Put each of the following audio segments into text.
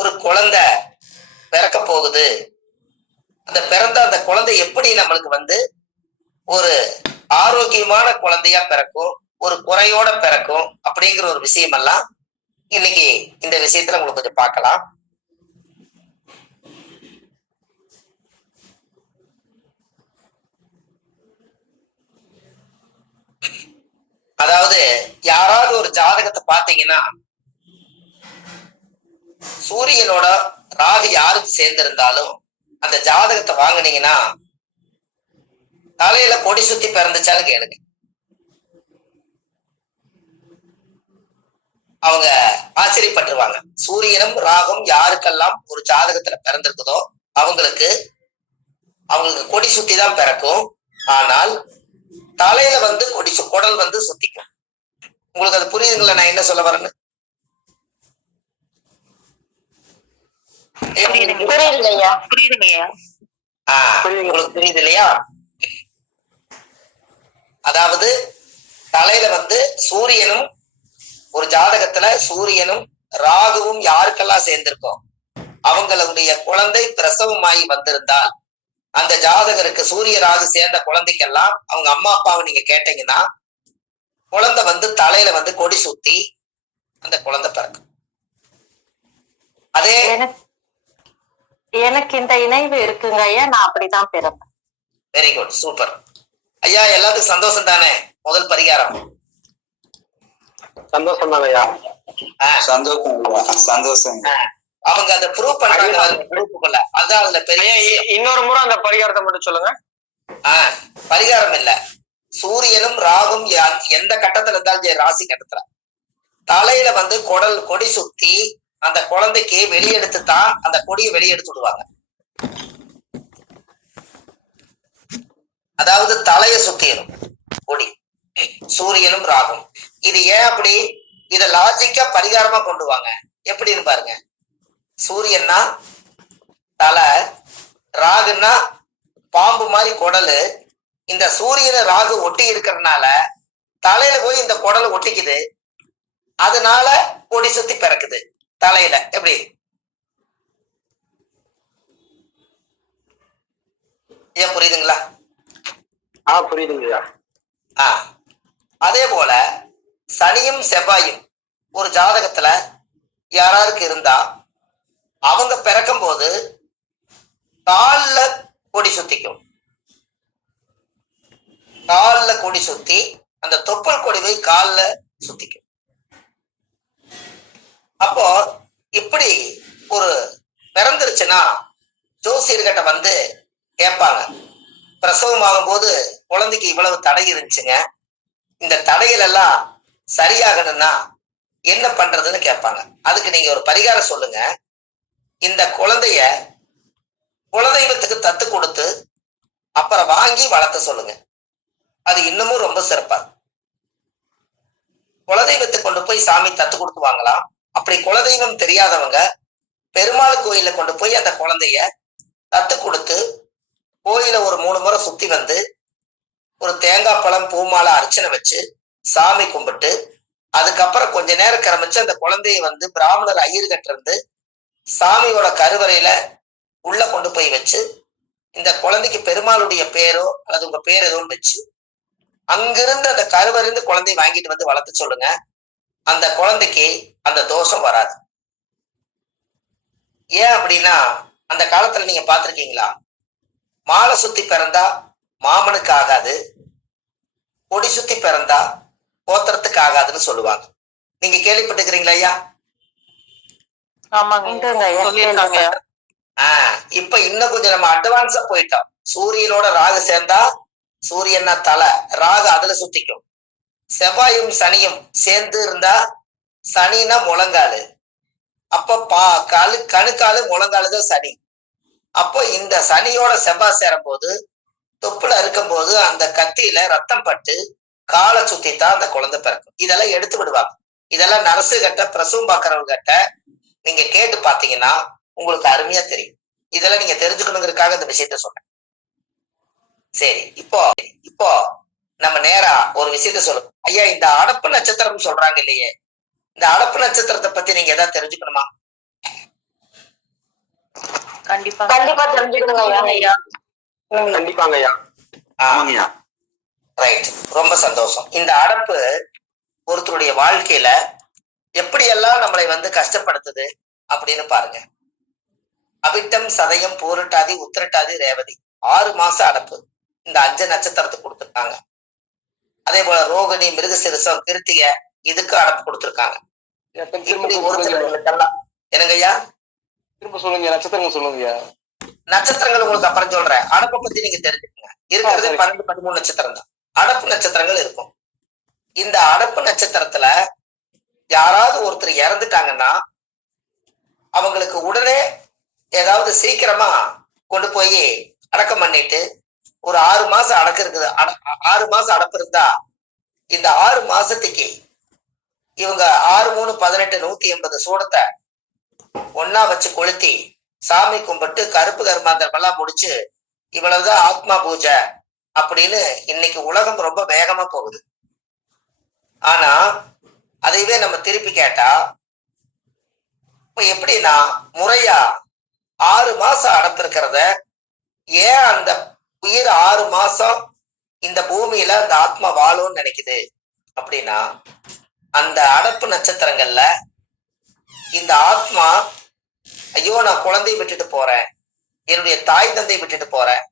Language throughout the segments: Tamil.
ஒரு குழந்தை பிறக்க போகுது, அந்த பிறந்த அந்த குழந்தை எப்படி நம்மளுக்கு ஒரு ஆரோக்கியமான குழந்தையா பிறக்கும், ஒரு குறையோட பிறக்கும் அப்படிங்கிற ஒரு விஷயம் எல்லாம் இன்னைக்கு இந்த விஷயத்துல உங்களுக்கு கொஞ்சம் பார்க்கலாம். அதாவது யாராவது ஒரு ஜாதகத்தை பார்த்தீங்கன்னா, சூரியனோட ராகு யாருக்கு சேர்ந்திருந்தாலும் அந்த ஜாதகத்தை வாங்கினீங்கன்னா தலையில கொடி சுத்தி பிறந்துச்சாலும் கேளுங்க. அவங்க ஆச்சரியப்பட்டுருவாங்க. சூரியனும் ராகும் யாருக்கெல்லாம் ஒரு ஜாதகத்துல பிறந்திருக்குதோ அவங்களுக்கு கொடி சுத்தி தான் பிறக்கும். ஆனால் தலையில குடல் சுத்திக்கும். உங்களுக்கு அது புரியுதுங்களா நான் என்ன சொல்ல வரேன்னு? உங்களுக்கு புரியுது இல்லையா? அதாவது தலையில சூரியனும் ஒரு ஜாதகத்துல சூரியனும் ராகுவும் யாருக்கெல்லாம் சேர்ந்திருக்கோம் அவங்களுடைய குழந்தை பிரசவமாகி வந்திருந்தால் அந்த ஜாதகருக்கு சூரிய ராகு சேர்ந்த குழந்தைக்கெல்லாம் அவங்க அம்மா அப்பாவை நீங்க கேட்டீங்கன்னா குழந்தை தலையில கொடி சுத்தி அந்த குழந்தை பிறக்கும். அதே எனக்கு இந்த இணைவு இருக்குங்க ஐயா, நான் அப்படிதான் பிறந்தேன். வெரி குட், சூப்பர் ஐயா. எல்லாத்துக்கும் சந்தோஷம் தானே? முதல் பரிகாரம் சந்தோஷம் தான் ஐயா. சந்தோஷம். அவங்க அதை ப்ரூவ் பண்றாங்க குரூப்புக்குள்ள. அதான் அதுல பெரிய. இன்னொரு முறை அந்த பரிகாரத்தை மட்டும் சொல்லுங்க. பரிகாரம் இல்ல, சூரியனும் ராகும் எந்த கட்டத்துல இருந்தாலும் ராசி கட்டத்துல தலையில கொடி சுத்தி அந்த குழந்தைக்கு வெளியெடுத்து தான் அந்த கொடியை வெளியெடுத்து விடுவாங்க. அதாவது தலைய சுத்திடும் கொடி, சூரியனும் ராகும். இது ஏன் அப்படி? இத லாஜிக்கா பரிகாரமா கொண்டு வாங்க. எப்படின்னு பாருங்க. சூரியன்னா தலை, ராகுன்னா பாம்பு மாதிரி குடலு. இந்த சூரியனை ராகு ஒட்டி இருக்கிறதுனால தலையில போய் இந்த குடல் ஒட்டிக்குது. அதனால கொடி சுத்தி பிறக்குது தலையில. எப்படி? ஏன் புரியுதுங்களா? புரியுதுங்கய்யா. அதே போல சனியும் செவ்வாயும் ஒரு ஜாதகத்துல யாராருக்கு இருந்தா அவங்க பிறக்கும் போது கால்ல கொடி சுத்திக்கும். கால்ல கொடி சுத்தி அந்த தொப்புள் கொடி போய் கால்ல சுத்திக்கும். அப்போ இப்படி ஒரு பிறந்துருச்சுன்னா ஜோசியர்கிட்ட கேட்பாங்க, பிரசவம் ஆகும் போது குழந்தைக்கு இவ்வளவு தடை இருந்துச்சுங்க, இந்த தடைகள் எல்லாம் சரியாகணும்னா என்ன பண்றதுன்னு கேட்பாங்க. அதுக்கு நீங்க ஒரு பரிகாரம் சொல்லுங்க. இந்த குழந்தைய குலதெய்வத்துக்கு தத்து கொடுத்து அப்புறம் வாங்கி வளர்த்த சொல்லுங்க. அது இன்னமும் ரொம்ப சிறப்பா. குலதெய்வத்தை கொண்டு போய் சாமி தத்து கொடுத்து வாங்கலாம். அப்படி குலதெய்வம் தெரியாதவங்க பெருமாள் கோயில கொண்டு போய் அந்த குழந்தைய தத்து கொடுத்து கோயில ஒரு 3 முறை சுத்தி ஒரு தேங்காய் பழம் பூமாலை அர்ச்சனை வச்சு சாமி கும்பிட்டு அதுக்கப்புறம் கொஞ்ச நேரம் கிளம்பிச்சு அந்த குழந்தைய பிராமணர் ஐயர்கிட்ட இருந்து சாமியோட கருவறையில உள்ள கொண்டு போய் வச்சு இந்த குழந்தைக்கு பெருமாளுடைய பேரோ அல்லது உங்க பேர் எதுவும் வச்சு அங்கிருந்து அந்த கருவறையிருந்து குழந்தைய வாங்கிட்டு வளர்த்து சொல்லுங்க. அந்த குழந்தைக்கு அந்த தோஷம் வராது. ஏன் அப்படின்னா அந்த காலத்துல நீங்க பார்த்திருக்கீங்களா, மாலை சுத்தி பிறந்தா மாமனுக்கு ஆகாது, கொடி சுத்தி பிறந்தா கோத்திரத்துக்கு ஆகாதுன்னு சொல்லுவாங்க. நீங்க கேள்விப்பட்டுக்கிறீங்களா ஐயா? இப்ப இன்னும் கொஞ்சம் நம்ம அட்வான்ஸா போயிட்டோம். சூரியனோட ராகு சேர்ந்தா சூரியன்னா தலை, ராகு அதுல சுத்திக்கும். செவ்வாயும் சனியும் சேர்ந்து இருந்தா சனினா முழங்காலு, அப்ப கணுக்காலு முழங்காலுதான் சனி. அப்போ இந்த சனியோட செவ்வாய் சேரும் போது தொப்புல இருக்கும் போது அந்த கத்தியில ரத்தம் பட்டு காலை சுத்தித்தான் அந்த குழந்தை பிறக்கும். இதெல்லாம் எடுத்து விடுவாங்க. இதெல்லாம் நர்ஸு கிட்ட பிரசவம் பார்க்கறவங்க கிட்ட நீங்க கேட்டு பாத்தீங்கன்னா உங்களுக்கு அருமையா தெரியும். இதெல்லாம் நீங்க தெரிஞ்சுக்கணுங்கிறதுக்காக இந்த விஷயத்த சொன்னேன். சரி, இப்போ நம்ம நேரா ஒரு விஷயத்த சொல்லுங்க ஐயா. இந்த அடப்பு நட்சத்திரம் சொல்றாங்க இல்லையே, இந்த அடப்பு நட்சத்திரத்தை பத்தி நீங்க ஏதாவது தெரிஞ்சுக்கணுமா? கண்டிப்பா கண்டிப்பா தெரிஞ்சுக்கணுங்க ஐயா. கண்டிப்பாங்க ஐயா. ஆமாங்கய்யா. ரைட், ரொம்ப சந்தோஷம். இந்த அடப்பு ஒருத்தருடைய வாழ்க்கையில எப்படியெல்லாம் நம்மளை வந்து கஷ்டப்படுத்துது அப்படின்னு பாருங்க. அவிட்டம், சதயம், பூரட்டாதி, உத்திரட்டாதி, ரேவதி 6 மாசம் அடப்பு இந்த 5 நட்சத்திரத்துக்கு கொடுத்துருக்காங்க. அதே போல ரோகிணி, மிருகசிருஷம், கிருத்திக இதுக்கு அடப்பு கொடுத்துருக்காங்க. இப்படி ஒருத்தர்களுக்கெல்லாம் என்னங்கய்யா திரும்ப சொல்லுங்க, நட்சத்திரங்கள் சொல்லுங்க. நட்சத்திரங்கள் உங்களுக்கு அப்புறம் சொல்றேன். அடப்பை பத்தி நீங்க தெரிஞ்சுக்கங்க. இருக்கிறது 12, 13 நட்சத்திரம் தான் அடப்பு நட்சத்திரங்கள் இருக்கும். இந்த அடப்பு நட்சத்திரத்துல யாராவது ஒருத்தர் இறந்துட்டாங்கன்னா அவங்களுக்கு உடனே ஏதாவது சீக்கிரமா கொண்டு போய் அடக்கம் பண்ணிட்டு ஒரு 6 மாசம் அடக்கு இருக்குது. 6 மாசம் அடப்பு இருந்தா இந்த 6 மாசத்துக்கு இவங்க 6, 3, 18, 180 சூடத்தை ஒன்னா வச்சு கொளுத்தி சாமி கும்பிட்டு கருப்பு கர்மாந்தரம் எல்லாம் முடிச்சு இவ்வளவுதான் ஆத்மா பூஜை அப்படின்னு இன்னைக்கு உலகம் ரொம்ப வேகமா போகுது. ஆனா அதையவே நம்ம திருப்பி கேட்டா இப்ப எப்படின்னா முறையா 6 மாசம் அடப்பு இருக்கிறத ஏன் அந்த உயிர் 6 மாசம் இந்த பூமியில அந்த ஆத்மா வாழும்னு நினைக்குது அப்படின்னா அந்த அடப்பு நட்சத்திரங்கள்ல இந்த ஆத்மா ஐயோ நான் குழந்தையை விட்டுட்டு போறேன், என்னுடைய தாய் தந்தை விட்டுட்டு போறேன்,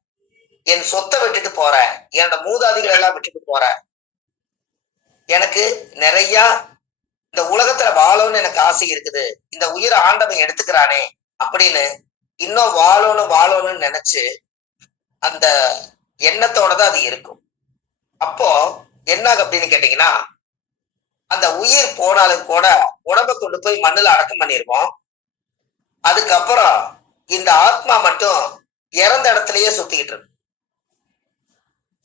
என் சொத்தை விட்டுட்டு போறேன், என்னோட மூதாதிகள் எல்லாம் விட்டுட்டு போறேன், எனக்கு நிறைய இந்த உலகத்துல வாழணும்னு எனக்கு ஆசை இருக்குது, இந்த உயிரை ஆண்டவன் எடுத்துக்கிறானே அப்படின்னு இன்னும் வாழணும்னு நினைச்சு அந்த எண்ணத்தோட தான் அது இருக்கும். அப்போ என்ன அப்படின்னு கேட்டீங்கன்னா அந்த உயிர் போனாலும் கூட உடம்பை கொண்டு போய் மண்ணுல அடக்கம் பண்ணிருவோம். அதுக்கப்புறம் இந்த ஆத்மா மட்டும் இறந்த இடத்துலயே சுத்திட்டு இருக்கு.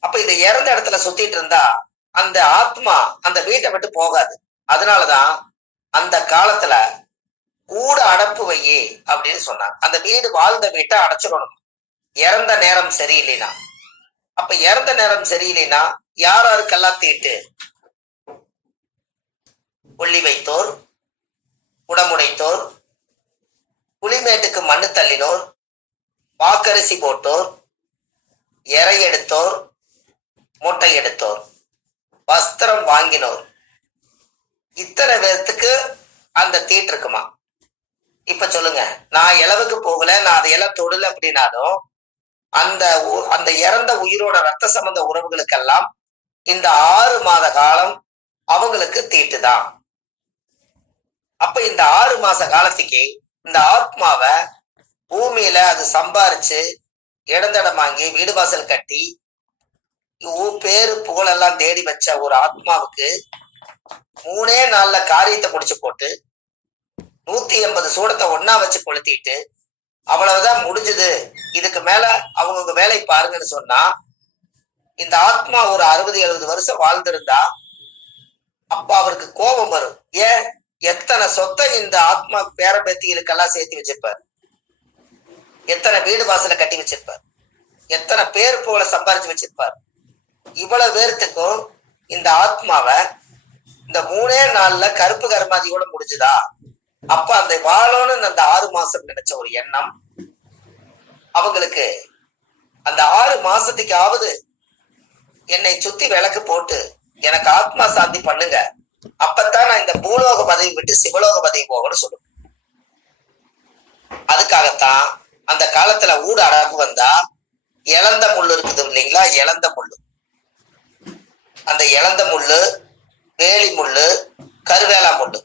அப்ப இந்த இறந்த இடத்துல சுத்திட்டு இருந்தா அந்த ஆத்மா அந்த வீட்டை விட்டு போகாது. அதனாலதான் அந்த காலத்துல கூட அடப்பு வையே அப்படின்னு சொன்னாங்க. அந்த வீடு வாழ்ந்த வீட்டை அடைச்சிடணும் இறந்த நேரம் சரியில்லைனா. அப்ப இறந்த நேரம் சரியில்லைனா யாருக்கெல்லாம் தீட்டு? கொல்லி வைத்தோர், உடமுடைத்தோர், புலிமேட்டுக்கு மண்ணு தள்ளினோர், வாக்கரிசி போட்டோர், எரை எடுத்தோர், மூட்டை எடுத்தோர், வஸ்திரம் வாங்கினோர், இத்தனை பேர்த்துக்கு அந்த தீட்டு இருக்குமா? இப்ப சொல்லுங்க, நான் இளவுக்கு போகல, நான் அதையெல்லாம் தொடல அப்படின்னாலும் அந்த இறந்த உயிரோட ரத்த சம்பந்த உறவுகளுக்கெல்லாம் இந்த 6 மாத காலம் அவங்களுக்கு தீட்டுதான். அப்ப இந்த 6 மாச காலத்துக்கு இந்த ஆத்மாவை பூமியில அது சம்பாரிச்சு இடந்தடம் வாங்கி வீடு வாசல் கட்டி பேரு புகழெல்லாம் தேடி வச்ச ஒரு ஆத்மாவுக்கு 3 நாள்ல காரியத்தை முடிச்சு போட்டு 180 சூடத்தை ஒன்னா வச்சு கொளுத்திட்டு அவ்வளவுதான் முடிஞ்சது, இதுக்கு மேல அவங்கவுங்க வேலை பாருங்கன்னு சொன்னா இந்த ஆத்மா ஒரு 60-70 வருஷம் வாழ்ந்திருந்தா அப்ப அவருக்கு கோபம் வரும். ஏன்? எத்தனை சொத்தை இந்த ஆத்மா பேரபேத்திகளுக்கெல்லாம் சேர்த்து வச்சிருப்பார், எத்தனை வீடு வாசலை கட்டி வச்சிருப்பார், எத்தனை பேர் போல சம்பாரிச்சு வச்சிருப்பார். இவ்வளவு பேர்த்துக்கும் இந்த ஆத்மாவை இந்த 3 நாள்ல கருப்பு கர்மாதியோட முடிஞ்சுதா? அப்ப அந்த வாழணும்னு அந்த 6 மாசம் நினைச்ச ஒரு எண்ணம் அவங்களுக்கு அந்த 6 மாசத்துக்காவது என்னை சுத்தி விளக்கு போட்டு எனக்கு ஆத்மா சாந்தி பண்ணுங்க, அப்பத்தான் நான் இந்த பூலோக பதவி விட்டு சிவலோக பதவி போகணும்னு சொல்லுவேன். அதுக்காகத்தான் அந்த காலத்துல ஊடு அடப்பு வந்தா இழந்த முள்ளு இருக்குது இல்லைங்களா, இழந்த முள்ளு, அந்த இழந்த முள்ளு, வேலி முள்ளு, கருவேலா முள்ளு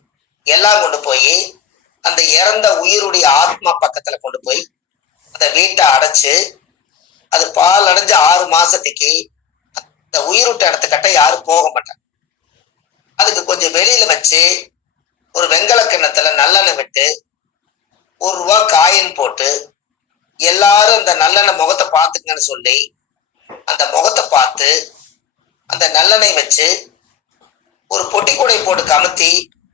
எல்லாம் கொண்டு போய் அந்த இறந்த உயிருடைய ஆத்மா பக்கத்துல கொண்டு போய் அந்த வீட்டை அடைச்சு அது பால் அடைஞ்ச 6 மாசத்துக்கு அந்த உயிரோட்ட இடத்துக்கிட்ட யாரும் போக மாட்டாங்க. அதுக்கு கொஞ்சம் வெளியில வச்சு ஒரு வெங்கல கிண்ணத்துல நல்லெண்ணெய் விட்டு 1 ரூபா காயின் போட்டு எல்லாரும் அந்த நல்லெண்ணெய் முகத்தை பார்த்துக்கங்கன்னு சொல்லி அந்த முகத்தை பார்த்து அந்த நல்லெண்ணெய் வச்சு ஒரு பொட்டி கூடை போட்டு கமுத்தி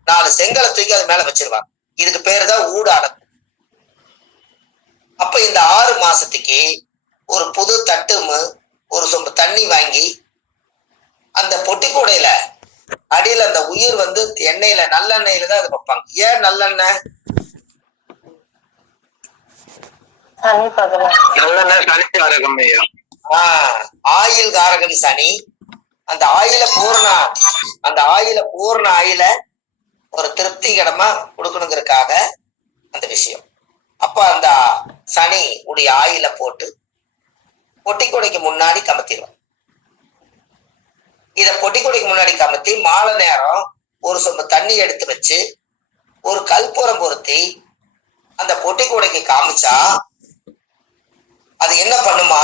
4 செங்கலை தூக்கி அது மேல வச்சிருவாங்க. இதுக்கு பேரு தான் ஊடு அடப்பு. அப்ப இந்த 6 மாசத்துக்கு ஒரு புது தட்டு ஒரு சொம்பு தண்ணி வாங்கி அந்த பொட்டி கூடையில அடியில அந்த உயிர் வந்து எண்ணெயில நல்லெண்ணெயில தான் அது வைப்பாங்க. ஏன் நல்லெண்ணெய்? சனி பகவான். நல்லெண்ணெய் சனி காரகம் ஐயா. ஆயில் காரகன் சனி. அந்த ஆயில பூர்ண ஆயில ஒரு திருப்திகரமா கொடுக்கணுங்கிறதுக்காக அந்த விஷயம். அப்ப அந்த சனி உடைய ஆயில போட்டு பொட்டிக்கொடைக்கு முன்னாடி கமத்திடுவான். இத பொட்டிக்கொடைக்கு முன்னாடி கமத்தி மாலை நேரம் ஒரு சொம்பு தண்ணி எடுத்து வச்சு ஒரு கற்பூரம் பொருத்தி அந்த பொட்டிக்கொடைக்கு காமிச்சா அது என்ன பண்ணுமா,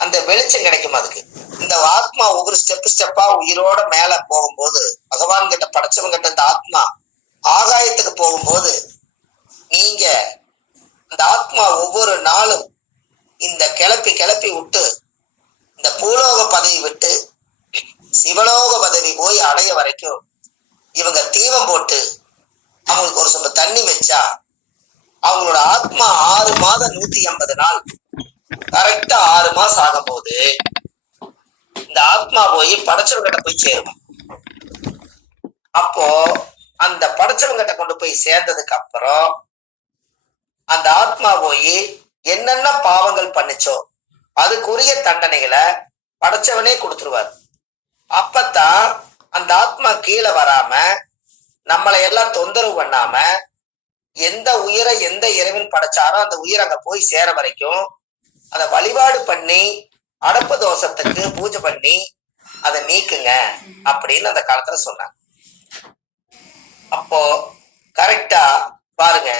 அந்த வெளிச்சம் கிடைக்கும் அதுக்கு. இந்த ஆத்மா ஒவ்வொரு ஸ்டெப்பா உயிரோட மேல போகும்போது, பகவான் கிட்ட படைச்சவங்க கிட்ட இந்த ஆத்மா ஆகாயத்துக்கு போகும்போது, நீங்க அந்த ஆத்மா ஒவ்வொரு நாளும் இந்த கிளப்பி விட்டு இந்த பூலோக பதவி விட்டு சிவலோக பதவி போய் அடைய வரைக்கும் இவங்க தீபம் போட்டு அவங்களுக்கு ஒரு சொம்ப தண்ணி வச்சா அவங்களோட ஆத்மா 6 மாதம் 180 நாள் கரெக்டா 6 மாசம் ஆகும் போது இந்த ஆத்மா போய் படைச்சவங்கிட்ட போய் சேருமா. அப்போ அந்த படைச்சவங்கிட்ட கொண்டு போய் சேர்ந்ததுக்கு அப்புறம் அந்த ஆத்மா போய் என்னென்ன பாவங்கள் பண்ணுச்சோ அதுக்குரிய தண்டனைகளை படைச்சவனே கொடுத்துருவார். அப்பத்தான் அந்த ஆத்மா கீழே வராம நம்மளை எல்லாம் தொந்தரவு பண்ணாம எந்த உயிரை எந்த இறைவன் படைச்சாரோ அந்த உயிர் அங்க போய் சேர வரைக்கும் அதை வழிபாடு பண்ணி அடப்பு தோஷத்துக்கு பூஜை பண்ணி அதை நீக்குங்க அப்படின்னு அந்த காலத்துல சொன்னாங்க. அப்போ கரெக்டா பாருங்க,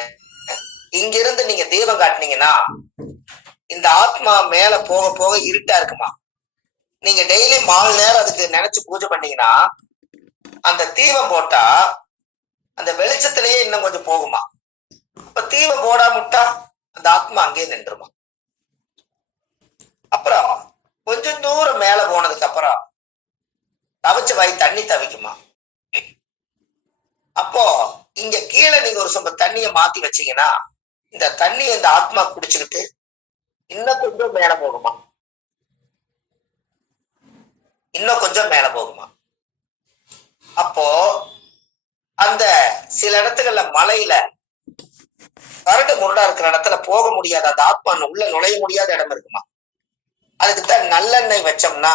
இங்கிருந்து நீங்க தீபம் காட்டினீங்கன்னா இந்த ஆத்மா மேல போக போக இருட்டா இருக்குமா. நீங்க டெய்லி 4 நேரம் அதுக்கு நினைச்சு பூஜை பண்ணீங்கன்னா அந்த தீபம் போட்டா அந்த வெளிச்சத்திலேயே இன்னும் கொஞ்சம் போகுமா. அப்ப தீபம் போடாமட்டா அந்த ஆத்மா அங்கேயே நின்றுமா. அப்புறம் கொஞ்சம் தூரம் மேல போனதுக்கு அப்புறம் தவிச்ச வாய் தண்ணி தவிக்குமா. அப்போ இங்க கீழே நீங்க ஒரு சொம்ப தண்ணிய மாத்தி வச்சீங்கன்னா இந்த தண்ணியை இந்த ஆத்மா குடிச்சுக்கிட்டு இன்னும் கொஞ்சம் மேல போகுமா, இன்னும் கொஞ்சம் மேல போகுமா. அப்போ அந்த சில இடத்துகள்ல மலையில கரடு முரடா இருக்கிற இடத்துல போக முடியாத அந்த ஆத்மா உள்ள நுழைய முடியாத இடம் இருக்குமா. அதுக்குத்தான் நல்லெண்ணெய் வச்சோம்னா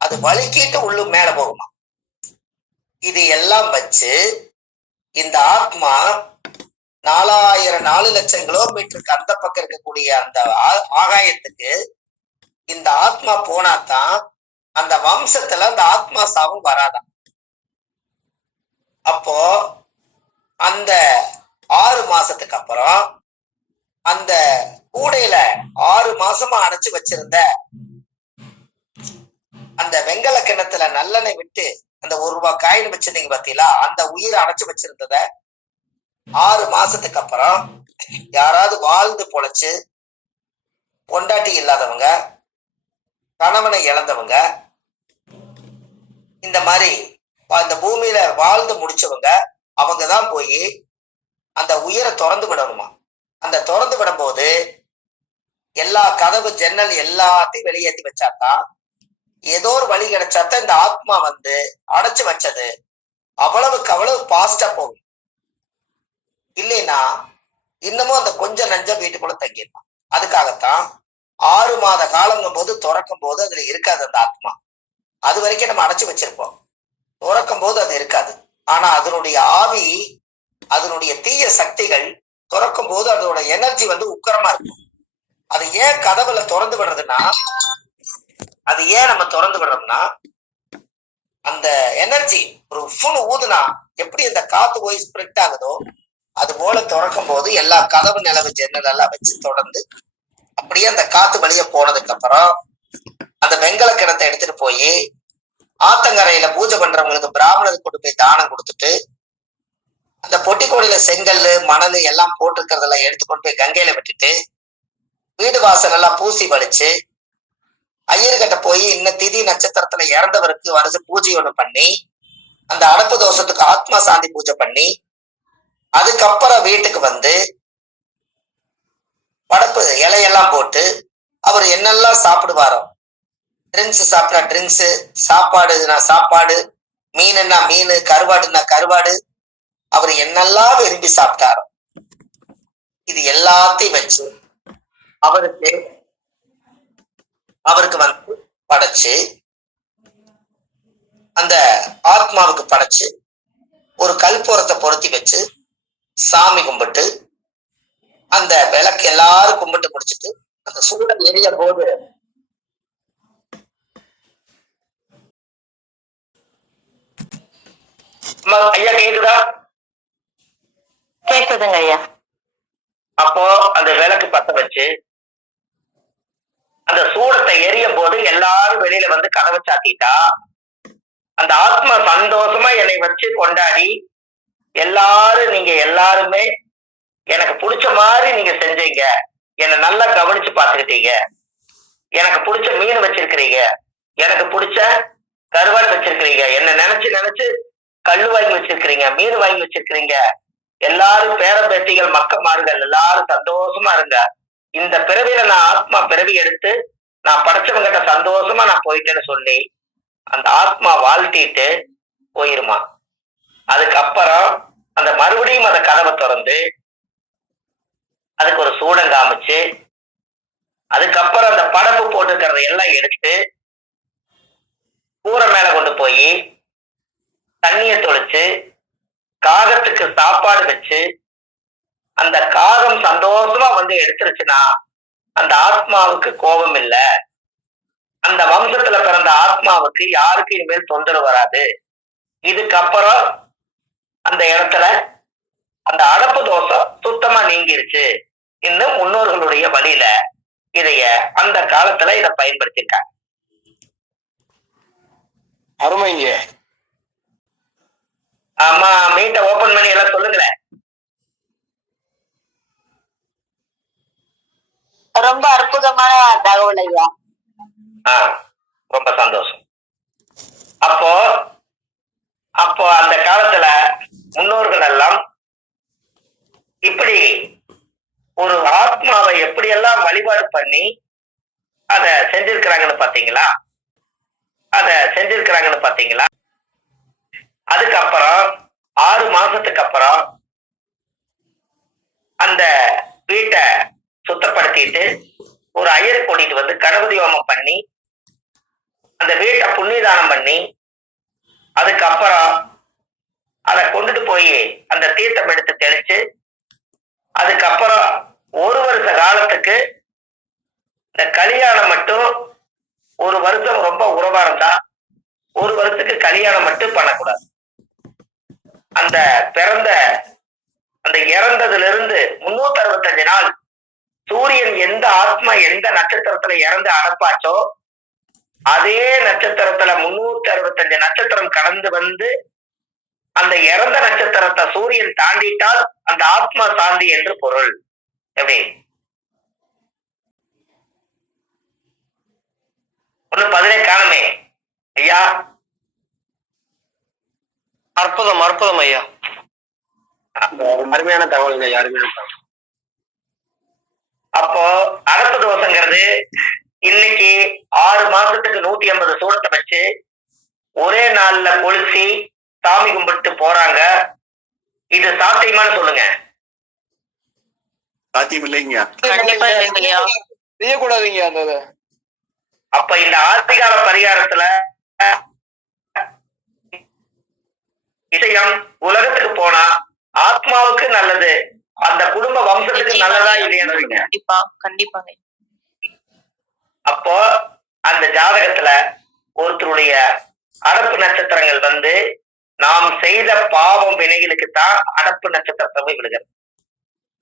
அது வலிக்கிட்டு உள்ளு மேல போகுமா. இது எல்லாம் வச்சு இந்த ஆத்மா 4 லட்சம் கிலோமீட்டருக்கு அந்த பக்கம் இருக்கக்கூடிய அந்த ஆகாயத்துக்கு இந்த ஆத்மா போனாதான் அந்த வம்சத்துல அந்த ஆத்மா சாவும் வராதான். அப்போ அந்த 6 மாசத்துக்கு அப்புறம் அந்த கூடையில 6 மாசமா அடைச்சு வச்சிருந்த அந்த வெங்கல கிணத்துல நல்லெண்ணெய் விட்டு அந்த 1 ரூபாய் காயின் வச்சிருந்தீங்க பாத்தீங்களா, அந்த உயிரை அடைச்சு வச்சிருந்தத 6 மாசத்துக்கு அப்புறம் யாராவது வாழ்ந்து பொழைச்சு பொண்டாட்டி இல்லாதவங்க, கணவனை இழந்தவங்க, இந்த மாதிரி இந்த பூமியில வாழ்ந்து முடிச்சவங்க அவங்கதான் போய் அந்த உயிரை திறந்து விடணுமா. அந்த திறந்து விடும்போது எல்லா கதவு ஜன்னல் எல்லாத்தையும் வெளியேற்றி வச்சாத்தான் ஏதோ ஒரு வழி கிடைச்சாத்தான் இந்த ஆத்மா வந்து அடைச்சு வச்சது அவ்வளவுக்கு அவ்வளவு பாஸ்டா போகும். இல்லைன்னா இன்னமும் அந்த கொஞ்சம் நஞ்சம் வீட்டுக்குள்ள தங்கிடலாம். அதுக்காகத்தான் 6 மாத காலங்கும் போது திறக்கும் போது அதுல இருக்காது அந்த ஆத்மா. அது வரைக்கும் நம்ம அடைச்சு வச்சிருப்போம். திறக்கும் போது அது இருக்காது. ஆனா அதனுடைய ஆவி, அதனுடைய தீய சக்திகள் திறக்கும் போது அதோட எனர்ஜி வந்து உக்கரமா இருக்கும். அது ஏன் கதவுல திறந்து விடுறதுன்னா, அது ஏன் நம்ம திறந்து விடுறோம்னா, அந்த எனர்ஜி ஒரு ஃபுல் ஊதுனா எப்படி அந்த காத்து போய் ஸ்ப்ரெட் ஆகுதோ அது போல திறக்கும் போது எல்லா கதவு நிலவு ஜன்னல் எல்லாம் வச்சு தொடர்ந்து அப்படியே அந்த காத்து வழிய போனதுக்கு அப்புறம் அந்த வெங்கல கிணத்தை எடுத்துட்டு போய் ஆத்தங்கரையில பூஜை பண்றவங்களுக்கு பிராமணருக்கு கொண்டு போய் தானம் கொடுத்துட்டு அந்த பொட்டிக்கோடியில செங்கல் மணல் எல்லாம் போட்டிருக்கிறதெல்லாம் எடுத்துக்கொண்டு போய் கங்கையில விட்டுட்டு வீடு வாசல் எல்லாம் பூசி வலிச்சு ஐயர்கிட்ட போய் இன்னும் திதி நட்சத்திரத்துல இறந்தவருக்கு வருஷ பூஜை ஒண்ணு பண்ணி அந்த அடப்பு தோஷத்துக்கு ஆத்மா சாந்தி பூஜை பண்ணி அதுக்கப்புறம் வீட்டுக்கு வந்து படப்பு இலையெல்லாம் போட்டு அவர் என்னெல்லாம் சாப்பிடுவாரோ, ட்ரிங்க்ஸ் சாப்பிட்டா ட்ரிங்க்ஸ், சாப்பாடுனா சாப்பாடு, மீனுன்னா மீன், கருவாடுன்னா கருவாடு, அவர் என்னெல்லாம் விரும்பி சாப்பிட்டாரோ இது எல்லாத்தையும் வச்சு அவருக்கு அவருக்கு வந்து படைச்சு, அந்த ஆத்மாவுக்கு படைச்சு ஒரு கல்பூரத்தை பொருத்தி வச்சு சாமி கும்பிட்டு, அந்த விளக்கு எல்லாரும் கும்பிட்டு முடிச்சிட்டு அந்த சூழல் எரிய போது ஐயா கேக்குதா? கேக்குதுங்க ஐயா. அப்போ அந்த விளக்கு பத்த வச்சு அந்த சூடத்தை எரியும் போது எல்லாரும் வெளியில வந்து கதவை சாத்திட்டா, அந்த ஆத்மா சந்தோஷமா என்னை வச்சு கொண்டாடி, எல்லாரும் நீங்க எல்லாருமே எனக்கு பிடிச்ச மாதிரி நீங்க செஞ்சீங்க, என்னை நல்லா கவனிச்சு பார்த்துக்கிட்டீங்க, எனக்கு பிடிச்ச மீன் வச்சிருக்கிறீங்க, எனக்கு பிடிச்ச கருவாடு வச்சிருக்கிறீங்க, என்ன நினைச்சு நினைச்சு கல்லு வாங்கி வச்சிருக்கிறீங்க, மீன் வாங்கி வச்சிருக்கிறீங்க, எல்லாரும் பேரம்பேத்திகள் மக்கமார்கள் எல்லாரும் சந்தோஷமா இருங்க. இந்த பிறவியில நான் ஆத்மா பிறவி எடுத்து நான் படைச்சவங்கிட்ட சந்தோஷமா நான் போயிட்டேன்னு சொல்லி அந்த ஆத்மா வாழ்த்திட்டு போயிருமா. அதுக்கப்புறம் அந்த மறுபடியும் அந்த கதவை திறந்து அதுக்கு ஒரு சூடம் காமிச்சு, அதுக்கப்புறம் அந்த படப்பு போட்டுக்கிறத எல்லாம் எடுத்து கூரை மேல கொண்டு போய் தண்ணிய தொளிச்சு காகத்துக்கு சாப்பாடு வச்சு, அந்த காகம் சந்தோஷமா வந்து எடுத்துருச்சுன்னா அந்த ஆத்மாவுக்கு கோபம் இல்லை, அந்த வம்சத்துல பிறந்த ஆத்மாவுக்கு யாருக்கு இனிமேல் தொந்தரவு வராது. இதுக்கப்புறம் அந்த இடத்துல அந்த அடப்பு தோஷம் சுத்தமா நீங்கிருச்சு. இன்னும் முன்னோர்களுடைய வழியில இதைய அந்த காலத்துல இதை பயன்படுத்திருக்காங்க. அருமைங்க. ஆமா, மீட்டை ஓபன் பண்ணி எல்லாம் சொல்லுங்களேன். ரொம்ப அற்புதமான தகவல் ஐயா. ரொம்ப சந்தோஷம். அப்போ அப்போ அந்த காலத்துல முன்னோர்கள் எல்லாம் இப்படி ஒரு ஆத்மாவை எப்படியெல்லாம் வழிபாடு பண்ணி அத செஞ்சிருக்கிறாங்கன்னு பாத்தீங்களா? அதுக்கப்புறம் 6 மாசத்துக்கு அப்புறம் அந்த வீட்டை சுத்தப்படுத்திட்டு ஒரு ஐயரை கூட்டிட்டு வந்து கணபதி ஹோமம் பண்ணி அந்த வீட்டை புண்ணியதானம் பண்ணி, அதுக்கப்புறம் அதை கொண்டுட்டு போய் அந்த தீர்த்தம் எடுத்து தெளிச்சு, அதுக்கப்புறம் 1 வருஷ காலத்துக்கு இந்த கல்யாணம் மட்டும் 1 வருஷம் ரொம்ப உறவா இருந்தா 1 வருஷத்துக்கு கல்யாணம் மட்டும் பண்ணக்கூடாது. அந்த இறந்ததுல இருந்து 365 நாள் சூரியன் எந்த ஆத்மா எந்த நட்சத்திரத்துல இறந்து அடப்பாச்சோ அதே நட்சத்திரத்துல 365 நட்சத்திரம் கடந்து வந்து அந்த இறந்த நட்சத்திரத்தை சூரியன் தாண்டிட்டால் அந்த ஆத்மா சாந்தி என்று பொருள். எப்படி ஒண்ணு பதிலே காணுமே ஐயா? அற்புதம் அற்புதம் ஐயா. அருமையான தகவல்ங்க, அருமையான தகவல். அப்போ அடப்பு தோசைங்கிறது இன்னைக்கு 6 மாசத்துக்கு 180 சூடத்தை வச்சு ஒரே நாள்ல கொளுத்தி சாமி கும்பிட்டு போறாங்க. இது சாத்தியமானு சொல்லுங்க? சாத்தியம் இல்லைங்க. கண்டிப்பா இல்லைங்கய்யா. செய்யக்கூடாதுங்க அந்த. அப்ப இந்த ஆதிகால பரிகாரத்துல விஷயம் உலகத்துக்கு போனா ஆத்மாவுக்கு நல்லது, அந்த குடும்ப வம்சத்துக்கு நல்லதா இல்லையான்னு. கண்டிப்பா கண்டிப்பாங்க. அப்போ அந்த ஜாதகத்துல ஒருத்தருடைய அடப்பு நட்சத்திரங்கள் வந்து நாம் செய்த பாவம் வினைகளுக்கு தான் அடப்பு நட்சத்திரத்தை போய் விழுகிறது.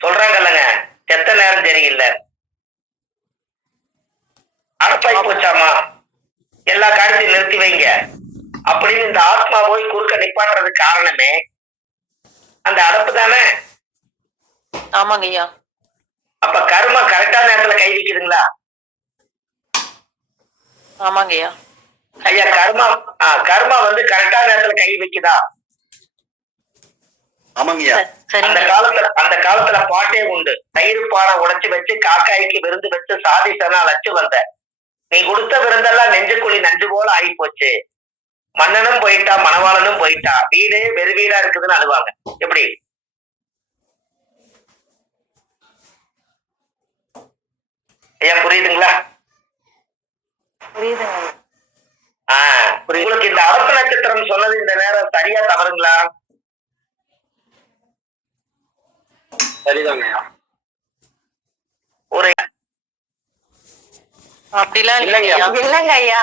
சொல்றாங்கல்லங்க, செத்த நேரம் சரியில்லை, அடப்பாய் போச்சாமா, எல்லா காரியத்தையும் நிறுத்தி வைங்க அப்படின்னு இந்த ஆத்மா போய் குறுக்க நிப்பாட்டுறதுக்கு காரணமே அந்த அடப்பு தானே. ஆமாங்க ஐயா. அப்ப கர்மா கரெக்டான நேரத்துல கை வைக்குதுங்களா? ஆமாங்க ஐயா. ஐயா, கர்மா வந்து கரெக்டான நேரத்துல கை வைக்குதா? ஆமாங்கய்யா. அந்த காலத்துல பாட்டே உண்டு. தயிர் பானை உடைச்சு வச்சு காக்காய்க்கு விருந்து வச்சு சாதிசனா லச்சு வந்த, நீ கொடுத்த விருந்தெல்லாம் நெஞ்சுக்குழி நஞ்சு போல ஆகி போச்சு, மன்னனும் போயிட்டா மணவாளனும் போயிட்டா, வீடே வெறு வீடா இருக்குதுன்னு அழுவாங்க. எப்படி ஐயா புரியுதுங்களா? புரியுதுங்க. உங்களுக்கு இந்த அரசு நட்சத்திரம் சொன்னது இந்த நேரம் சரியா தவறுங்களா? சரிதாங்க ஐயா. ஒரு அப்படிலாம் இல்லைங்க இல்லங்க ஐயா,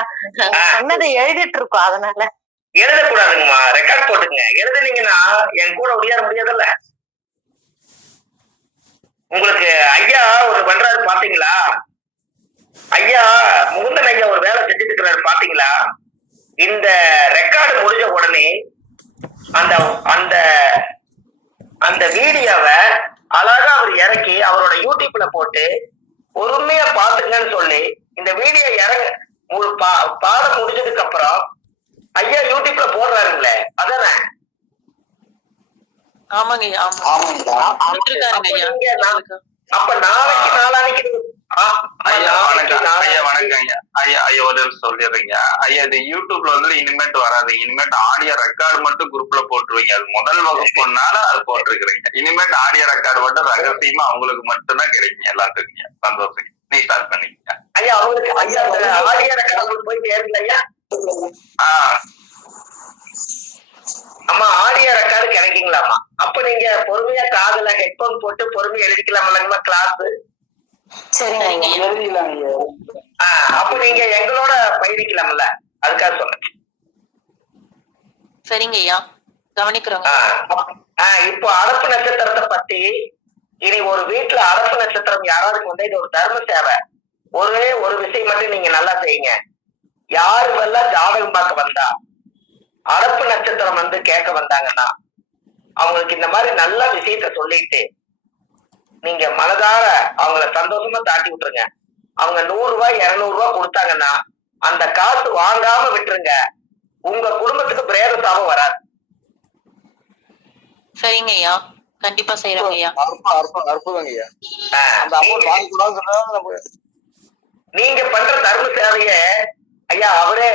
சொன்னதை எழுதிட்டு இருக்கோம், அதனால எழுதக்கூடாதுங்கம்மா, ரெக்கார்ட் போட்டுங்க. எழுதுனீங்கன்னா என் கூட ஒடியார முடியாதுல்ல. உங்களுக்கு ஐயா ஒரு பண்றாரு பாத்தீங்களா? ஐயா முகுந்தன் ஐயா ஒரு வேலை செஞ்சுட்டு இருக்கிறாரு பாத்தீங்களா? இந்த ரெக்கார்டு முடிஞ்ச உடனே அந்த அந்த அந்த வீடியோவை அழகா அவர் இறக்கி அவரோட யூடியூப்ல போட்டு பொறுமையா பாத்துங்கன்னு சொல்லி இந்த வீடியோ ஒரு பாடம் முடிஞ்சதுக்கு அப்புறம் ஐயா யூடியூப்ல போடுறாருங்களே, அதானே? ஆமாங்க ஐயா. அப்ப நாளைக்கு நாளானிக்கு ஐயா வணக்கம் ஐயா. வணக்கம் ஐயா. ஐயா ஐயா ஒரு சொல்லிடுறீங்க ஐயா. இது யூடியூப்ல வந்து இனிமேட்டு வராது. இனிமேட்டு ஆடியோ ரெக்கார்டு மட்டும் குரூப்ல போட்டுருவீங்க. அது முதல் வகுப்புனால அது போட்டிருக்கிறீங்க. இனிமேட்டு ஆடியோ ரெக்கார்டு மட்டும் ரகசியமா அவங்களுக்கு மட்டும்தான் கிடைக்கும். எல்லாத்துக்கும் சந்தோஷம். நீ ஸ்டார்ட் பண்ணிக்கீங்க ஐயா. அவங்களுக்கு ஐயா ஆடியோ ரெக்கார்டு போய் சேருங்க ஐயா. அம்மா ஆடியோ ரெக்கார்டு கிடைக்குங்களாமா? அப்ப நீங்க பொறுமையா காதுல ஹெட்போன் போட்டு பொறுமையா எழுதிக்கலாம்லங்கம்மா கிளாஸ்? அப்ப நீங்க எங்களோட பயிரிக்கலாம்ல, அதுக்காக சொன்னேன். சரிங்க ஐயா, கவனிக்கிறோங்க. இப்போ அடப்பு நட்சத்திரத்தை பத்தி இனி ஒரு வீட்டுல அடப்பு நட்சத்திரம் யாராவது வந்து இது ஒரு தர்ம சேவை. ஒரே ஒரு விஷயம் மட்டும் நீங்க நல்லா செய்யுங்க. யாருமெல்லாம் ஜாதகம் பார்க்க வந்தா அடப்பு நட்சத்திரம் வந்து கேட்க வந்தாங்கன்னா அவங்களுக்கு இந்த மாதிரி நல்ல விஷயத்த சொல்லிட்டு நீங்க மனதார அவங்கள சந்தோஷமா தாட்டி விட்டுருங்க. அவங்க 100 ரூபாய் 200 ரூபாய் கொடுத்தாங்கன்னா அந்த காசு வாங்காம விட்டுருங்க. உங்க குடும்பத்துக்கு பிரேத சாபம் வராது. சரிங்க ஐயா, கண்டிப்பா செய்யறோங்க ஐயா. அற்புதங்க ஐயா. நீங்க பண்ற தர்ம சேவைய ஐயா அவரே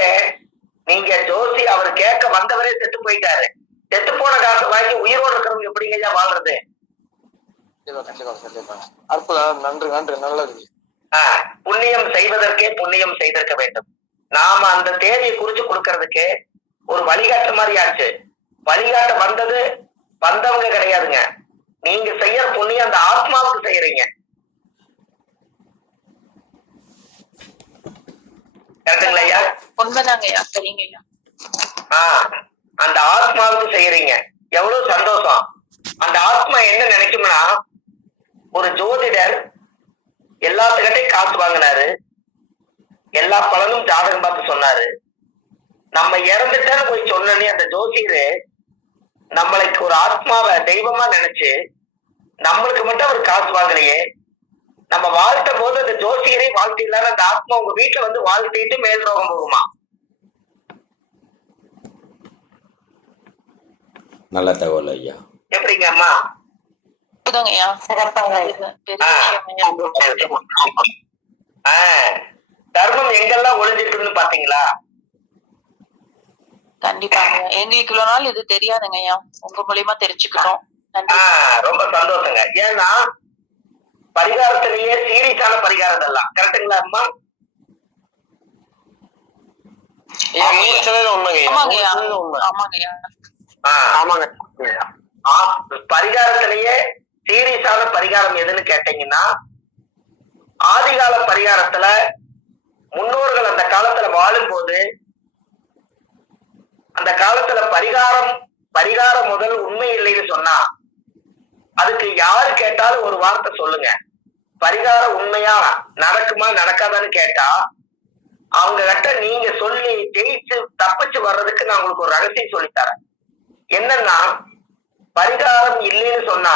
நீங்க ஜோசி அவர் கேட்க வந்தவரே செத்து போயிட்டாரு. செத்து போன காசு வாங்கி உயிரோடு இருக்கிறவங்க எப்படிங்க ஐயா வாழ்றது? அற்புதம். நன்றி நன்றி, நல்லது. புண்ணியம் செய்வதற்கே புண்ணியம் செய்திருக்க வேண்டும். நாம அந்த தேதியை குறிச்சு கொடுக்கறதுக்கு ஒரு வழிகாட்டு மாதிரி ஆச்சு. வழிகாட்ட வந்தவங்க கிடையாதுங்க. நீங்க செய்யற புண்ணியம் அந்த ஆத்மாவுக்கு செய்யறீங்க. கரெக்டுங்களா ஐயா? உண்மைதாங்க ஐயா. சரிங்க ஐயா. அந்த ஆத்மாவுக்கு செய்யறீங்க. எவ்வளவு சந்தோஷம். அந்த ஆத்மா என்ன நினைக்கும்னா, ஒரு ஜோதிடர் எல்லாத்துக்கிட்டையும் காசு வாங்கினாரு, எல்லா பலனும் ஜாதகம் பார்த்து சொன்னாரு. நம்ம இறந்துட்டேன்னு போய் சொன்னே அந்த ஜோசியரு நம்மளுக்கு ஒரு ஆத்மாவை தெய்வமா நினைச்சு நம்மளுக்கு மட்டும் அவர் காசு வாங்கலையே. நம்ம வாழ்த்த போது அந்த ஜோசியரை வாழ்த்து இல்லாத அந்த ஆத்மா உங்க வீட்டுல வந்து வாழ்த்திட்டு மேல் ரோகம் போகுமா? நல்ல தகவல் ஐயா. எப்படிங்க அம்மா? தர்மம் எங்கெல்லாம் ஒளிஞ்சிருக்குன்னு பாத்தீங்களா? கண்டிப்பாங்க. எங்களுக்கு இவ்வளவு நாள் இது தெரியாதுங்க ஐயா, உங்க மூலியமா தெரிஞ்சுக்கிட்டோம். ரொம்ப சந்தோஷங்க. ஏன்னா பரிகாரத்திலேயே சீரியஸான பரிகாரம் எல்லாம் கரெக்டுங்களா அம்மா? பரிகாரத்திலேயே சீரியஸான பரிகாரம் எதுன்னு கேட்டீங்கன்னா, ஆதிகால பரிகாரத்துல முன்னோர்கள் அந்த காலத்துல வாழும்போது அந்த காலத்துல பரிகாரம் முதல் உண்மை இல்லைன்னு சொன்னா அதுக்கு யாரு கேட்டாலும் ஒரு வார்த்தை சொல்லுங்க. பரிகாரம் உண்மையா நடக்குமா நடக்காதான்னு கேட்டா அவங்க கிட்ட நீங்க சொல்லி ஜெயிச்சு தப்பிச்சு வர்றதுக்கு நான் உங்களுக்கு ஒரு ரகசியம் சொல்லித்தரேன். என்னன்னா, பரிகாரம் இல்லைன்னு சொன்னா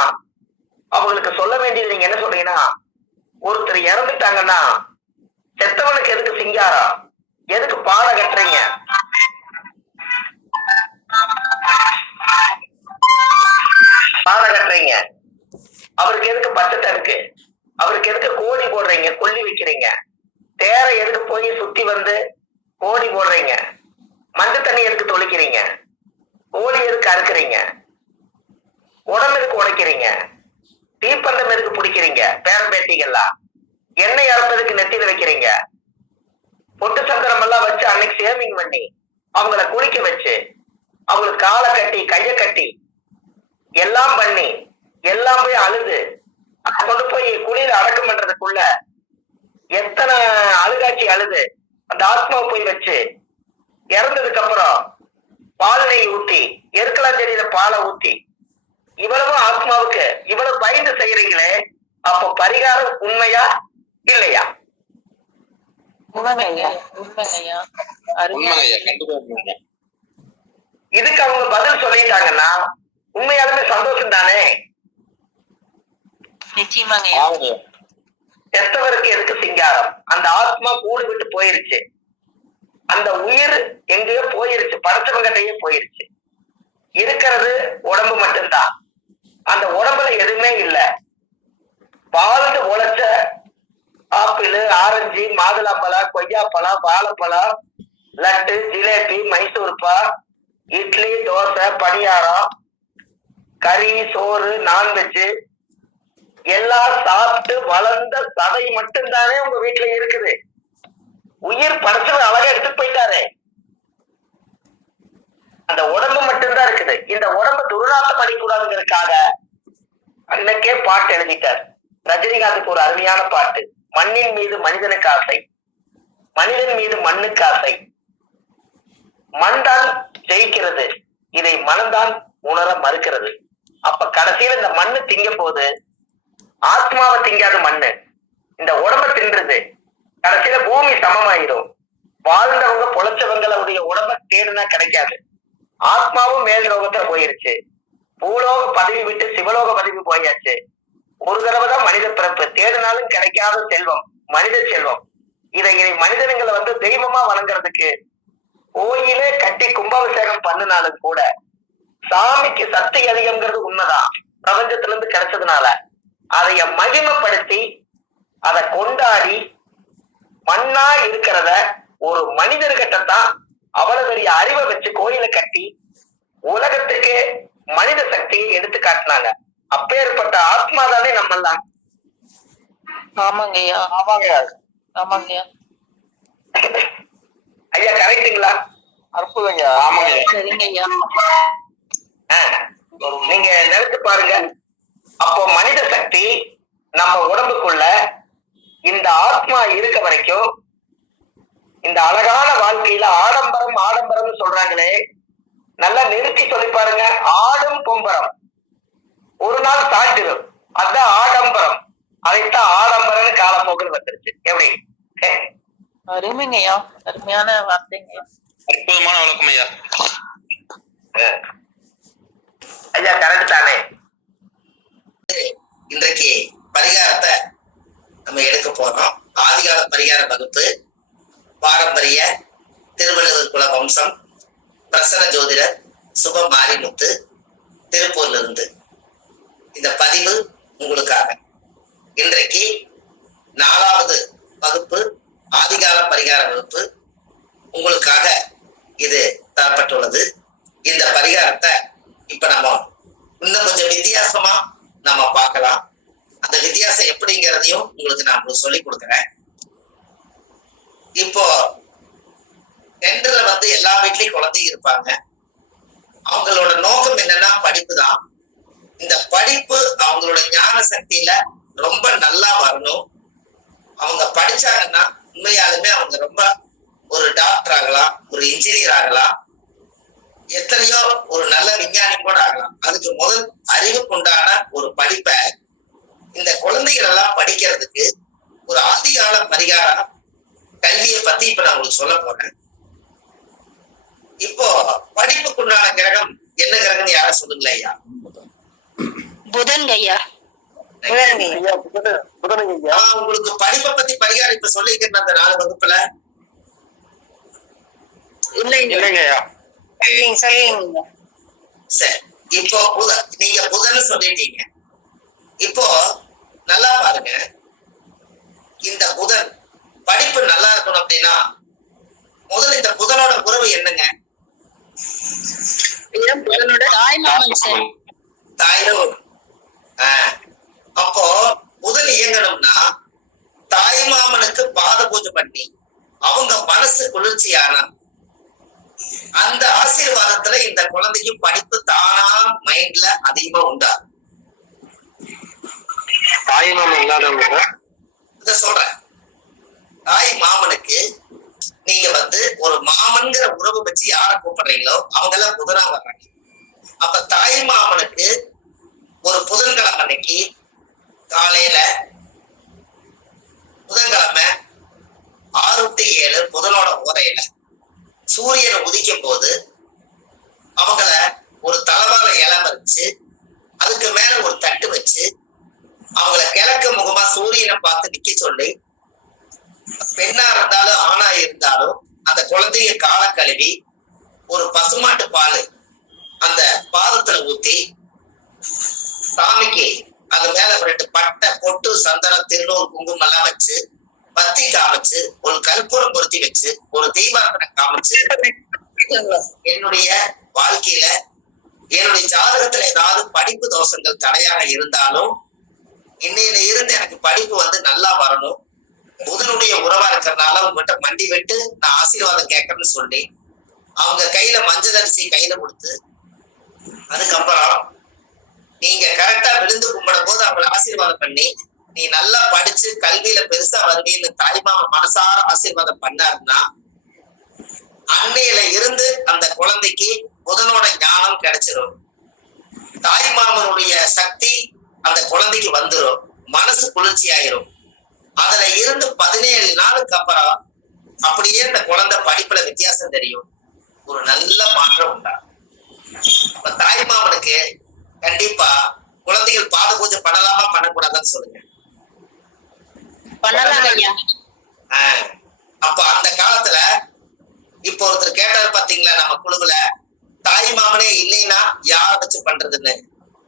அவங்களுக்கு சொல்ல வேண்டியது நீங்க என்ன சொல்றீங்கன்னா, ஒருத்தர் இறந்துட்டாங்கன்னா செத்தவனுக்கு எதுக்கு சிங்காரம், எதுக்கு பாட கட்டுறீங்க, பாட கட்டுறீங்க, அவருக்கு எதுக்கு பச்சை இருக்கு, அவருக்கு எதுக்கு கோடி போடுறீங்க, கொல்லி வைக்கிறீங்க, தேரை எதுக்கு போய் சுத்தி வந்து கோடி போடுறீங்க, மஞ்சள் தண்ணி எதுக்கு தொளிக்கிறீங்க, கோழி எதுக்கு அறுக்குறீங்க, உடம்பு எதுக்கு உடைக்கிறீங்க, தீப்பந்தம் எதுக்கு பிடிக்கிறீங்க, பேரம்பேட்டிகள்லாம் எண்ணெய் அரைப்பதுக்கு நெத்தியில வைக்கிறீங்க. பொட்டு சத்திரம் எல்லாம் வச்சு அன்னைக்கு சேவிங் பண்ணி அவங்கள குளிக்க வச்சு அவங்களுக்கு காலை கட்டி கைய கட்டி எல்லாம் பண்ணி எல்லாம் போய் அழுது கொண்டு போய் குளியில அடக்கம் பண்றதுக்குள்ள எத்தனை அழுகாட்சி அழுது அந்த ஆத்மாவை போய் வச்சு இறந்ததுக்கு அப்புறம் பால் நெய் ஊத்தி எருக்கலாம் செடியில பாலை ஊத்தி இவ்வளவு ஆத்மாவுக்கு இவ்வளவு பயந்து செய்யறீங்களே, அப்போ பரிகாரம் உண்மையா இல்லையா? உண்மைங்க உண்மைங்கய்யா. இதுக்கு அவங்க பதில் சொல்லிட்டாங்கன்னா உண்மையாலுமே சந்தோஷம் தானே. நிச்சயமாங்கய்யா. செத்தவருக்கு எதுக்கு சிங்காரம்? அந்த ஆத்மா கூடு விட்டு போயிருச்சு, அந்த உயிர் எங்கேயோ போயிருச்சு, படைச்சவங்கிட்டயே போயிருச்சு. இருக்கிறது உடம்பு மட்டும்தான். அந்த உடம்புல எதுவுமே இல்லை. வாழ்ந்து உழைச்ச ஆப்பிள், ஆரஞ்சு, மாதுளம்பழம், கொய்யாப்பழம், வாழைப்பழம், லட்டு, ஜிலேபி, மைசூர்பா, இட்லி, தோசை, பணியாரம், கறி, சோறு, நான்வெஜ் எல்லாம் சாப்பிட்டு வளர்ந்த சதை மட்டும்தானே உங்க வீட்டுல இருக்குது. உயிர் படைச்சவன் அழகா எடுத்துட்டு போயிட்டாரே, அந்த உடம்பு மட்டும்தான் இருக்குது. இந்த உடம்பு துர்நாற்றம் அடிக்கூடாதுங்கிறதுக்காக அன்னைக்கே பாட்டு எழுதிட்டார். ரஜினிகாந்துக்கு ஒரு அருமையான பாட்டு, மண்ணின் மீது மனிதனுக்கு ஆசை, மனிதன் மீது மண்ணுக்கு ஆசை, மண் தான் ஜெயிக்கிறது, இதை மனம்தான் உணர மறுக்கிறது. அப்ப கடைசியில இந்த மண்ணு திங்க போது ஆத்மாவை திங்காத மண்ணு இந்த உடம்ப தின்றது. கடைசியில பூமி சமமாயிடும். வாழ்ந்தவங்க பொழைச்சவங்களுடைய உடம்ப தேடுனா கிடைக்காது. ஆத்மாவும் மேல் லோகத்துல போயிருச்சு. பூலோக பதவி விட்டு சிவலோக பதவி போயாச்சு. ஒரு தடவை தான் மனித பிறப்பு, தேடினாலும் கிடைக்காத செல்வம் மனித செல்வம். இதை மனிதனுங்களை தெய்வமா வணங்குறதுக்கு கோயிலே கட்டி கும்பாபிஷேகம் பண்ணினாலும் கூட சாமிக்கு சக்தி அதிகம்ங்கிறது உண்மைதான். பிரபஞ்சத்துல இருந்து கிடைச்சதுனால அதைய மகிமைப்படுத்தி அதை கொண்டாடி மண்ணா இருக்கிறத ஒரு மனிதர்கிட்டத்தான் அவ்வளவு பெரிய அறிவை வச்சு கோயிலை கட்டி உலகத்துக்கு மனித சக்தியை எடுத்து காட்டினாங்க. அப்பேற்பட்ட ஆத்மா தானே நம்மெல்லாம். ஆமாங்கய்யா. ஆமாங்கய்யா. ஐயா கரெக்டுங்களா? அற்புதங்க. சரிங்கய்யா. நீங்க நினைச்சு பாருங்க. அப்போ மனித சக்தி நம்ம உடம்புக்குள்ள இந்த ஆத்மா இருக்க வரைக்கும் இந்த அழகான வாழ்க்கையில ஆடம்பரம் ஆடம்பரம் சொல்றாங்களே, நல்லா நிறுத்தி சொல்லி பாருங்க. ஆடும் பொம்பரம் ஒரு நாள் தாண்டிடும், அதான் ஆடம்பரம். அதைத்தான் ஆடம்பரம்னு காலப்போக்குன்னு வந்துருச்சு. எப்படி? அருமைங்கய்யா, அருமையான வார்த்தைங்கய்யா, அற்புதமான வழக்கம் ஐயா. ஐயா கரெக்ட் தானே? இன்றைக்கு பரிகாரத்தை நம்ம எடுக்க போறோம். ஆதிகால பரிகார வகுப்பு, பாரம்பரிய திருவள்ளுவர் குல வம்சம், பிரசன்ன ஜோதிடர் சுப மாரிமுத்து, திருப்பூர்ல இருந்து இந்த பதிவு உங்களுக்காக. இன்றைக்கு 4வது வகுப்பு, ஆதிகால பரிகார வகுப்பு உங்களுக்காக இது தரப்பட்டுள்ளது. இந்த பரிகாரத்தை இப்ப நம்ம இன்னும் கொஞ்சம் வித்தியாசமா நம்ம பார்க்கலாம். அந்த வித்தியாசம் எப்படிங்கிறதையும் உங்களுக்கு நான் சொல்லி கொடுக்குறேன். இப்போ டென்டர்ல எல்லா வீட்லயும் குழந்தை இருப்பாங்க. அவங்களோட நோக்கம் என்னன்னா படிப்பு தான். இந்த படிப்பு அவங்களோட ஞான சக்தியில ரொம்ப நல்லா வரணும். அவங்க படிச்சாங்கன்னா உண்மையாலுமே அவங்க ரொம்ப ஒரு டாக்டர் ஆகலாம், ஒரு இன்ஜினியர் ஆகலாம், எத்தனையோ ஒரு நல்ல விஞ்ஞானி கூட ஆகலாம். அதுக்கு முதல் அறிவுக்குண்டான ஒரு படிப்பை இந்த குழந்தைகள் எல்லாம் படிக்கிறதுக்கு ஒரு ஆதிகால பரிகார கல்வியை பத்தி இப்ப நான் உங்களுக்கு சொல்ல போறேன். இப்போ படிப்புக்குண்டான கிரகம் என்ன கிரகம்னு யாரும் சொல்லுங்களேன் ஐயா? புதன் ஐயா. உங்களுக்கு படிப்பை பத்தி பரிகாரம் இப்ப சொல்லிக்கிறேன் அந்த 4 வகுப்புல. சரி, இப்போ நீங்க புதன் சொல்லிட்டீங்க. இப்போ நல்லா பாருங்க, இந்த புதன் படிப்பு நல்லா இருக்கணும் அப்படின்னா முதல்ல இந்த புதனோட உறவு என்னங்க? புதனோட தாய். அப்போ புதன் இயங்கணும்னா தாய் பூஜை பண்ணி அவங்க மனசு குளிர்ச்சியானா அந்த ஆசீர்வாதத்துல இந்த குழந்தைக்கு படிப்பு தானா மைண்ட்ல அதிகமா உண்டாகும். தாய் மாமன் இல்லாதவங்க இத சொல்றேன். தாய் மாமனுக்கு நீங்க ஒரு மாமன்கிற உறவு வச்சு யார கூப்பிடுறீங்களோ அவங்க எல்லாம் புதனா வர்றாங்க. அப்ப தாய் மாமனுக்கு ஒரு புதன்கிழமை அன்னைக்கு காலையில புதன்கிழமை 6 to 7 புதனோட உரையில சூரியன் உதிக்கும் போது அவங்கள ஒரு தலவாழ இலை வச்சு அதுக்கு மேல ஒரு தட்டு வச்சு அவங்கள கிழக்கு முகமா சூரியனை பார்த்து நிக்க சொல்லி பெண்ணா இருந்தாலும் ஆணா இருந்தாலும் அந்த குழந்தைய கால கழுவி ஒரு பசுமாட்டு பால் அந்த பாதத்துல ஊத்தி சாமிக்கு அது மேல 2 பட்டை பொட்டு சந்தனம் திருநூறு குங்குமம் எல்லாம் வச்சு பத்தி காமிச்சு ஒரு கற்பூரம் பொருத்தி வச்சு ஒரு தீபாரதனை காமிச்சு என்னுடைய வாழ்க்கையில என்னுடைய ஜாதகத்துல ஏதாவது படிப்பு தோஷங்கள் தடையாக இருந்தாலும் இன்னையில இருந்து எனக்கு படிப்பு நல்லா வரணும், புதனுடைய உறவா இருக்கிறதுனால உங்ககிட்ட மண்டி விட்டு நான் ஆசீர்வாதம் கேட்கறேன்னு சொல்லி அவங்க கையில மஞ்சள் அரிசி கையில கொடுத்து அதுக்கப்புறம் நீங்க கரெக்டா விழுந்து கும்பிடும் போது அவங்களை ஆசீர்வாதம் பண்ணி நீ நல்லா படிச்சு கல்வியில பெருசா வருவீன்னு தாய்மாம மனசார ஆசீர்வாதம் பண்ணாருன்னா அன்னையில இருந்து அந்த குழந்தைக்கு புதனோட ஞானம் கிடைச்சிரும். தாய்மாமனுடைய சக்தி அந்த குழந்தைக்கு வந்துடும், மனசு குளிர்ச்சி ஆயிரும். அதுல இருந்து 17 நாளுக்கு அப்புறம் அப்படியே இந்த குழந்தை படிப்புல வித்தியாசம் தெரியும், ஒரு நல்ல மாற்றம் உண்டாகும். அப்ப தாய்மாமனுக்கு கண்டிப்பா குழந்தைகள் பாத பூஜை பண்ணலாமா பண்ணக்கூடாதுன்னு சொல்லுங்க. அப்ப அந்த காலத்துல இப்ப ஒருத்தர் கேட்டாரு பாத்தீங்களா நம்ம குழுவுல, தாய் மாமனே இல்லைன்னா யார வச்சு பண்றதுன்னு.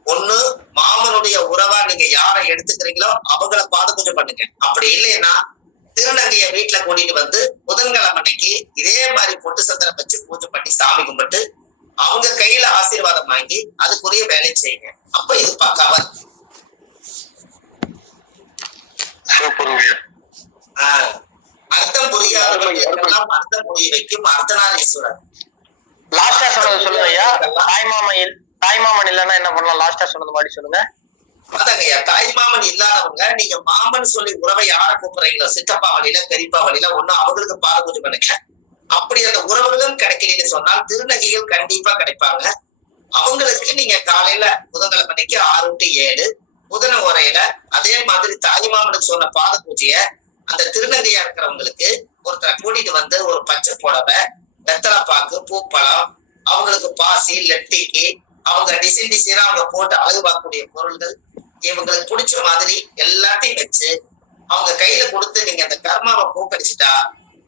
ஒண்ணு மாமனுடைய உறவா நீங்க யாரை எடுத்துக்கிறீங்களோ அவங்கள பாத பூஜை பண்ணுங்க. அப்படி இல்லைன்னா திருநங்கைய வீட்டுல கூட்டிட்டு புதன்கிழமை அன்னைக்கு இதே மாதிரி பொட்டு சந்தனம் வச்சு பூஜை பண்ணி சாமி கும்பிட்டு அவங்க கையில ஆசீர்வாதம் வாங்கி அதுக்குரிய வேலை செய்யுங்க. அப்ப இது பக்காவா இருக்கு. அர்த்தம் புரியாதவர்களுக்கெல்லாம் அர்த்தம் புரிய வைக்கும் அர்த்தநாரீஸ்வரர். லாஸ்டா சொன்னது சொல்லுங்க ஐயா. தாய்மாமன் இல்லன்னா என்ன பண்ணலாம்? லாஸ்டா சொன்னது மாதிரி சொல்லுங்க. அதாங்கய்யா, தாய்மாமன் இல்லாதவங்க நீங்க மாமன் சொல்லி உறவை யார கூப்பிடுறீங்களோ, சித்தப்பா வழியில பெரியப்பா வழியில ஒண்ணு அவங்களுக்கு பாத பூஜை பண்ணுங்க. அப்படி அந்த உறவுகளும் கிடைக்கலன்னு சொன்னால் திருநங்கைகள் கண்டிப்பா கிடைப்பாங்க. அவங்களுக்கு நீங்க காலையில புதன்கிழமை அன்னைக்கு 6 to 7 புதன உரையில அதே மாதிரி தாய்மாமனுக்கு சொன்ன பாத பூஜைய அந்த திருநங்கையா இருக்கிறவங்களுக்கு ஒருத்தரை கூட்டிட்டு ஒரு பச்சை புடவை, வெத்தலை பாக்கு, பூப்பழம், அவங்களுக்கு பாசி, லெட்டிக்கு அவங்க டிசைனா அவங்க போட்டு அழகு பார்க்கக்கூடிய பொருள்கள் இவங்களுக்கு பிடிச்ச மாதிரி எல்லாத்தையும் வச்சு அவங்க கையில கொடுத்து நீங்க அந்த கர்மாவை போக்கடிச்சுட்டா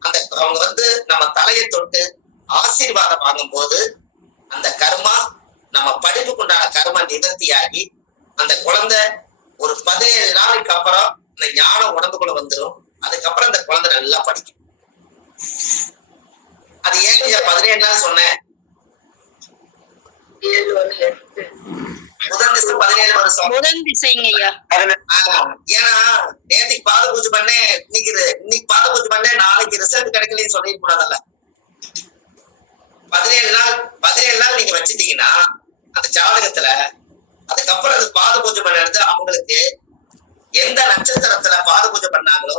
அந்த அவங்க நம்ம தலையை தொட்டு ஆசீர்வாதம் வாங்கும் போது அந்த கர்மா நம்ம படிப்புக்குண்டான கர்மா நிவர்த்தியாகி அந்த குழந்தை ஒரு 17 நாளைக்கு அப்புறம் இந்த ஞானம் உடம்புக்குள்ள வந்துடும். அதுக்கப்புறம் அந்த குழந்தை நல்லா படிக்கும். அது ஏன் 17 நாள் சொன்னேன்? முதல் திசை 17 வருஷம். ஏன்னா நேற்றுக்கு பாத பூஜை பண்ணேன், இன்னைக்கு பாத பூஜை பண்ணேன், நாளைக்கு ரிசல்ட் கிடைக்கலன்னு சொல்லிட்டு கூடாதல்ல. 17 நாள் நீங்க வச்சுட்டீங்கன்னா அந்த ஜாதகத்துல அதுக்கப்புறம் அது பாத பூஜை பண்ண எடுத்து அவங்களுக்கு எந்த நட்சத்திரத்துல பாத பூஜை பண்ணாங்களோ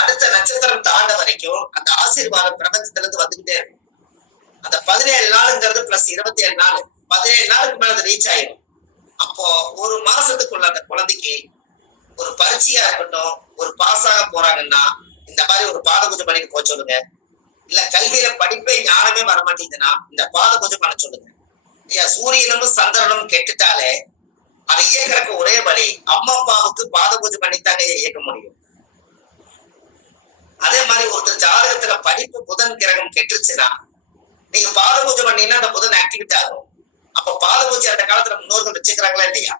அடுத்த நட்சத்திரம் தாண்ட வரைக்கும் அந்த ஆசீர்வாதம் பிரபஞ்சத்துல இருந்து வந்துகிட்டே இருக்கும். அந்த 17 நாளுங்கிறது பிளஸ் 27 நாள், 17 நாளுக்கு மேல அது ரீச் ஆயிடும். அப்போ ஒரு மாசத்துக்குள்ள அந்த குழந்தைக்கு ஒரு பரீட்சையா இருக்கட்டும், ஒரு பாஸ் ஆக போறாங்கன்னா இந்த மாதிரி ஒரு பாத பூஜை பண்ணிட்டு போக சொல்லுங்க. இல்ல கல்வியில படிப்பே ஞானமே வரமாட்டேங்குதுன்னா இந்த பாத பூஜை பண்ண சொல்லுங்க. சூரியனும் சந்திரனும் கெட்டுட்டாலே அதை இயக்கிறதுக்கு ஒரே வழி அம்மா அப்பாவுக்கு பாத பூஜை பண்ணித்தாங்க இயக்க முடியும். அதே மாதிரி ஒருத்தர் ஜாதகத்துல படிப்பு புதன் கிரகம் கெட்டுச்சுன்னா நீங்க பாத பூஜை பண்ணீங்கன்னா அந்த புதன் ஆக்டிவிட்டி ஆகும். அப்ப பாத பூஜை அந்த காலத்துல முன்னோர்கள் வச்சுக்கிறாங்களா இல்லையா?